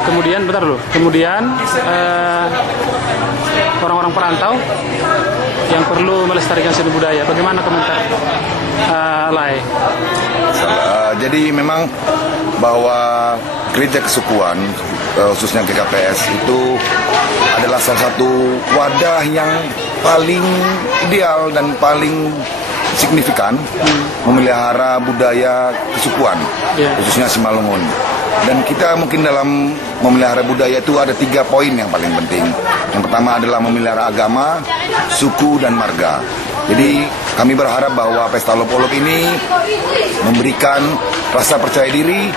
Kemudian, bentar dulu. Kemudian orang-orang perantau yang perlu melestarikan seni budaya. Bagaimana komentar Lai? Jadi memang bahwa gereja kesukuan, khususnya GKPS itu adalah salah satu wadah yang paling ideal dan paling signifikan memelihara budaya kesukuan, khususnya Simalungun. Dan kita mungkin dalam memelihara budaya itu ada 3 poin yang paling penting. Yang pertama adalah memelihara agama, suku, dan marga. Jadi kami berharap bahwa Pesta Olok-Olok ini memberikan rasa percaya diri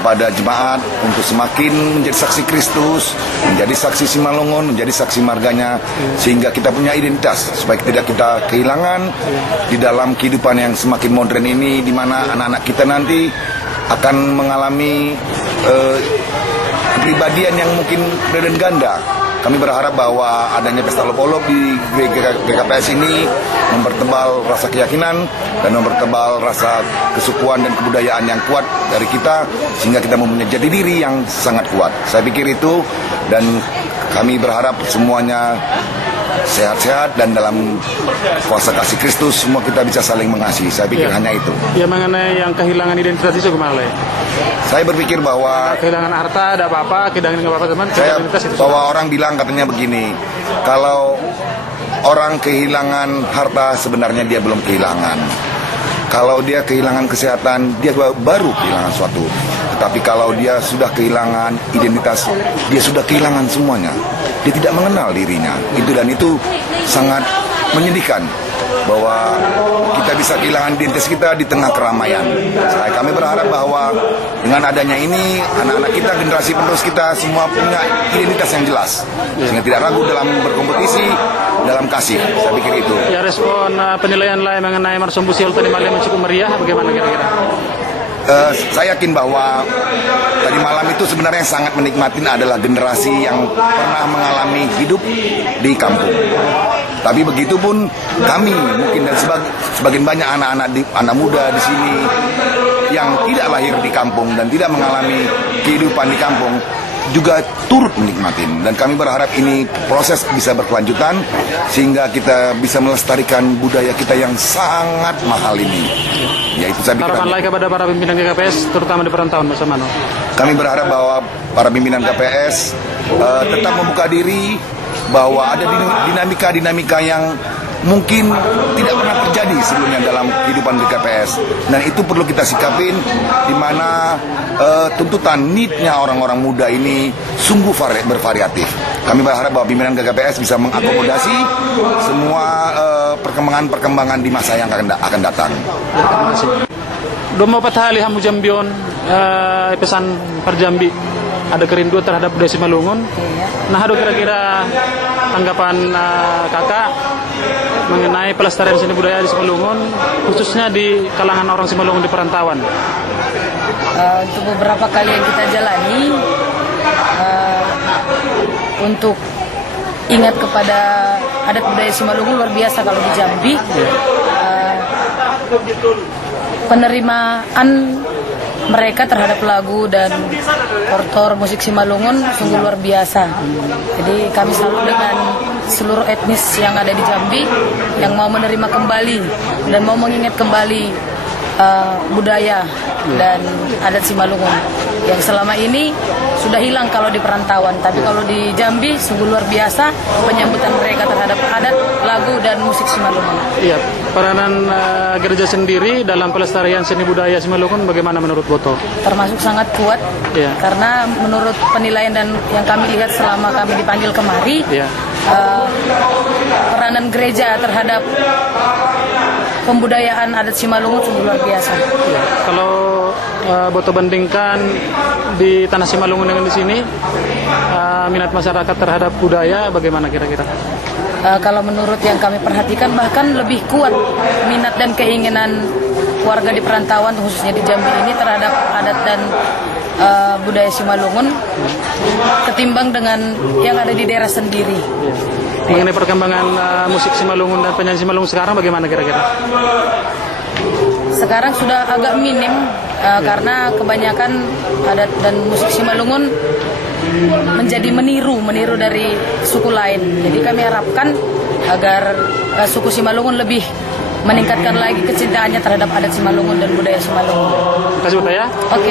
kepada jemaat untuk semakin menjadi saksi Kristus, menjadi saksi Simalungun, menjadi saksi marganya, sehingga kita punya identitas supaya tidak kita kehilangan di dalam kehidupan yang semakin modern ini, di mana anak-anak kita nanti akan mengalami kepribadian yang mungkin berbeda dan ganda. Kami berharap bahwa adanya Pesta Olok-Olok di GKPS ini mempertebal rasa keyakinan dan mempertebal rasa kesukuan dan kebudayaan yang kuat dari kita, sehingga kita mempunyai jati diri yang sangat kuat. Saya pikir itu, dan kami berharap semuanya sehat-sehat dan dalam kuasa kasih Kristus semua kita bisa saling mengasihi. Saya pikir hanya itu. Ya, mengenai yang kehilangan identitas itu gimana, Lai? Saya berpikir bahwa kehilangan harta ada apa-apa, kehilangan apa-apa teman. Saya bahwa orang bilang katanya begini, kalau orang kehilangan harta sebenarnya dia belum kehilangan. Kalau dia kehilangan kesehatan, dia baru kehilangan suatu. Tetapi kalau dia sudah kehilangan identitas, dia sudah kehilangan semuanya. Dia tidak mengenal dirinya. Itu sangat menyedihkan bahwa kita bisa kehilangan identitas kita di tengah keramaian. Kami berharap bahwa dengan adanya ini, anak-anak kita, generasi penerus kita semua punya identitas yang jelas, sehingga tidak ragu dalam berkompetisi, dalam kasih. Saya pikir itu. Ya, respon penilaian lain mengenai Marsumbu Siol tadi malam cukup meriah, bagaimana kira-kira? Saya yakin bahwa tadi malam itu sebenarnya yang sangat menikmatin adalah generasi yang pernah mengalami hidup di kampung. Tapi begitu pun kami mungkin dan sebagian banyak anak muda di sini yang tidak lahir di kampung dan tidak mengalami kehidupan di kampung juga turut menikmatin, dan kami berharap ini proses bisa berkelanjutan sehingga kita bisa melestarikan budaya kita yang sangat mahal ini. Yaitu harapan Lai kepada para pimpinan GKPS terutama di perantauan, Mas Mano. Kami berharap bahwa para pimpinan GKPS tetap membuka diri, bahwa ada dinamika yang mungkin tidak pernah terjadi sebelumnya dalam kehidupan GKPS, dan itu perlu kita sikapin, di mana tuntutan need-nya orang-orang muda ini sungguh bervariatif. Kami berharap bahwa pimpinan GKPS bisa mengakomodasi semua perkembangan di masa yang akan datang. Terima kasih. Domo patali hamu Jambion, pesan Perjambi, ada kerinduan terhadap budaya Simalungun. Nah, ada kira-kira tanggapan kakak mengenai pelestarian seni budaya di Simalungun, khususnya di kalangan orang Simalungun di perantauan? Untuk beberapa kali yang kita jalani, untuk ingat kepada adat budaya Simalungun luar biasa kalau di Jambi. Penerimaan mereka terhadap lagu dan kortor musik Simalungun sungguh luar biasa. Jadi kami salut dengan seluruh etnis yang ada di Jambi yang mau menerima kembali dan mau mengingat kembali budaya dan adat Simalungun yang selama ini sudah hilang kalau di perantauan. Tapi kalau di Jambi sungguh luar biasa penyambutan mereka terhadap adat, lagu, dan musik Simalungun. Iya, peranan gereja sendiri dalam pelestarian seni budaya Simalungun bagaimana menurut Boto? Termasuk sangat kuat, karena menurut penilaian dan yang kami lihat selama kami dipanggil kemari, peranan gereja terhadap pembudayaan adat Simalungun sungguh luar biasa. Ya, kalau Boto bandingkan di tanah Simalungun dengan di sini, minat masyarakat terhadap budaya bagaimana kira-kira? Kalau menurut yang kami perhatikan bahkan lebih kuat minat dan keinginan warga di perantauan khususnya di Jambi ini terhadap adat dan budaya Simalungun ketimbang dengan yang ada di daerah sendiri. Mengenai perkembangan musik Simalungun dan penyanyi Simalungun sekarang bagaimana kira-kira? Sekarang sudah agak minim karena kebanyakan adat dan musik Simalungun menjadi meniru dari suku lain. Jadi kami harapkan agar suku Simalungun lebih meningkatkan lagi kecintaannya terhadap adat Simalungun dan budaya Simalungun. Terima kasih, Buta ya. Oke.